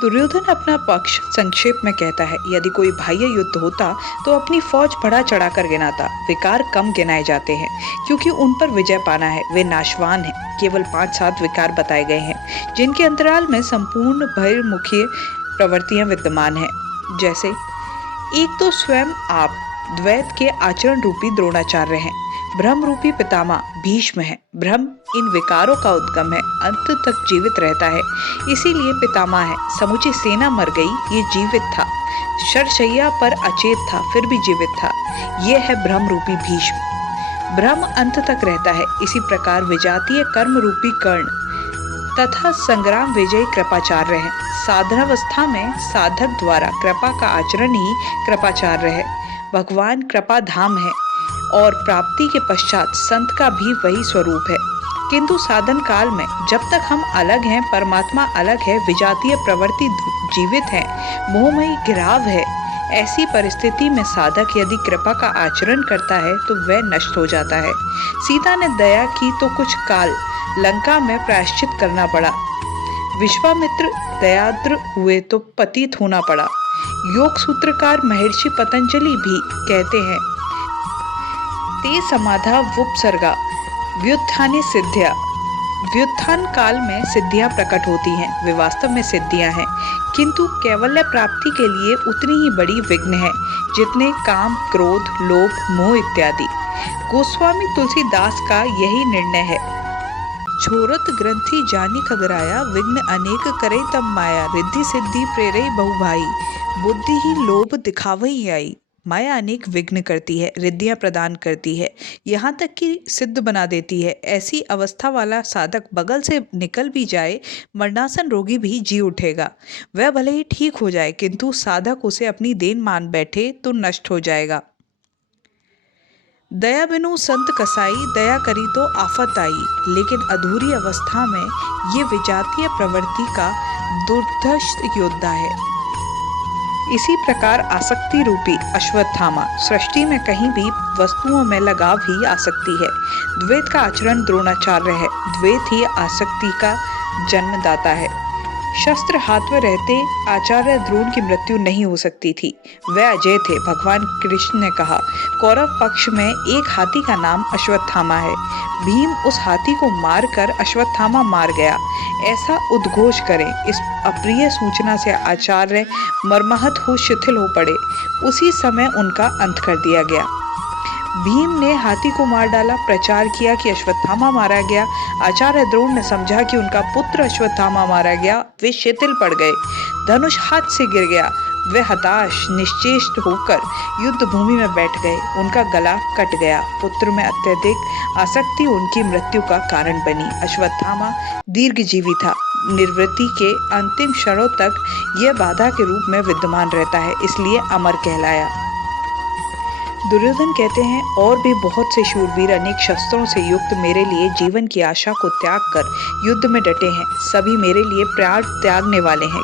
दुर्योधन अपना पक्ष संक्षेप में कहता है, यदि कोई बाह्य युद्ध होता तो अपनी फौज बढ़ा चढ़ाकर गिनाता। विकार कम गिनाए जाते हैं क्योंकि उन पर विजय पाना है। वे नाशवान हैं। केवल 5-7 विकार बताए गए हैं जिनके अंतराल में संपूर्ण बहिर्मुखी प्रवृत्तियां विद्यमान हैं। जैसे एक तो स्वयं आप द्वैत के आचरण रूपी द्रोणाचार्य हैं। भ्रम रूपी पितामह भीष्म है। भ्रम इन विकारों का उद्गम है, अंत तक जीवित रहता है, इसीलिए पितामह है। समूची सेना मर गई, ये जीवित था। शरशैया पर अचेत था, फिर भी जीवित था। ये है भ्रम रूपी भीष्म। भ्रम अंत तक रहता है। इसी प्रकार विजातीय कर्म रूपी कर्ण तथा संग्राम विजयी कृपाचार्य है। साधनावस्था में साधक द्वारा कृपा का आचरण ही कृपाचार्य है। भगवान कृपा धाम है और प्राप्ति के पश्चात संत का भी वही स्वरूप है। किंतु साधन काल में जब तक हम अलग हैं, परमात्मा अलग है, विजातीय प्रवृत्ति जीवित है, मोहमयी घिराव है। ऐसी परिस्थिति में साधक यदि कृपा का आचरण करता है तो वह नष्ट हो जाता है। सीता ने दया की तो कुछ काल लंका में प्रायश्चित करना पड़ा। विश्वामित्र दयाद्र हुए तो पतित होना पड़ा। योग सूत्रकार महर्षि पतंजलि भी कहते हैं, ते समाधा वुपसर्गा व्युत्थाने सिद्धिया। व्युत्थान काल में सिद्धियां प्रकट होती हैं। वे वास्तव में सिद्धियां हैं, किंतु कैवल्य प्राप्ति के लिए उतनी ही बड़ी विघ्न है जितने काम, क्रोध, लोभ, मोह इत्यादि। गोस्वामी तुलसीदास का यही निर्णय है। छोरत ग्रंथि जानी खगराया, विघ्न अनेक करे तब माया। रिद्धि सिद्धि प्रेरई बहु भाई, बुद्धि ही लोभ दिखावही आई। माया अनेक विघ्न करती है, रिद्धियां प्रदान करती है, यहाँ तक कि सिद्ध बना देती है। ऐसी अवस्था वाला साधक बगल से निकल भी जाए, मरणासन रोगी भी जी उठेगा। वह भले ही ठीक हो जाए, किंतु साधक उसे अपनी देन मान बैठे तो नष्ट हो जाएगा। दया बिनु संत कसाई, दया करी तो आफत आई। लेकिन अधूरी अवस्था में ये विजातीय प्रवृत्ति का दुर्धर्ष योद्धा है। इसी प्रकार आसक्ति रूपी अश्वत्थामा सृष्टि में कहीं भी वस्तुओं में लगाव ही आसक्ति है। द्वैत का आचरण द्रोणाचार्य है। द्वैत ही आसक्ति का जन्मदाता है। शस्त्र हाथ में रहते आचार्य द्रोण की मृत्यु नहीं हो सकती थी। वह अजय थे। भगवान कृष्ण ने कहा, कौरव पक्ष में एक हाथी का नाम अश्वत्थामा है। भीम उस हाथी को मारकर अश्वत्थामा मार गया। ऐसा उद्घोष करें। इस अप्रिय सूचना से आचार्य मर्माहत हो शिथिल हो पड़े। उसी समय उनका अंत कर दिया गया। भीम ने हाथी को मार डाला, प्रचार किया कि अश्वत्थामा मारा गया। आचार्य द्रोण ने समझा कि उनका पुत्र अश्वत्थामा मारा गया। वे शिथिल पड़ गए। धनुष हाथ से गिर गया। वे हताश निश्चेष्ट होकर युद्ध भूमि में बैठ गए। उनका गला कट गया। पुत्र में अत्यधिक आसक्ति उनकी मृत्यु का कारण बनी। अश्वत्थामा दीर्घजीवी था। निवृत्ति के अंतिम क्षणों तक यह बाधा के रूप में विद्यमान रहता है, इसलिए अमर कहलाया। दुर्योधन कहते हैं, और भी बहुत से शूरवीर अनेक शस्त्रों से युक्त मेरे लिए जीवन की आशा को त्याग कर युद्ध में डटे हैं। सभी मेरे लिए प्राण त्यागने वाले हैं,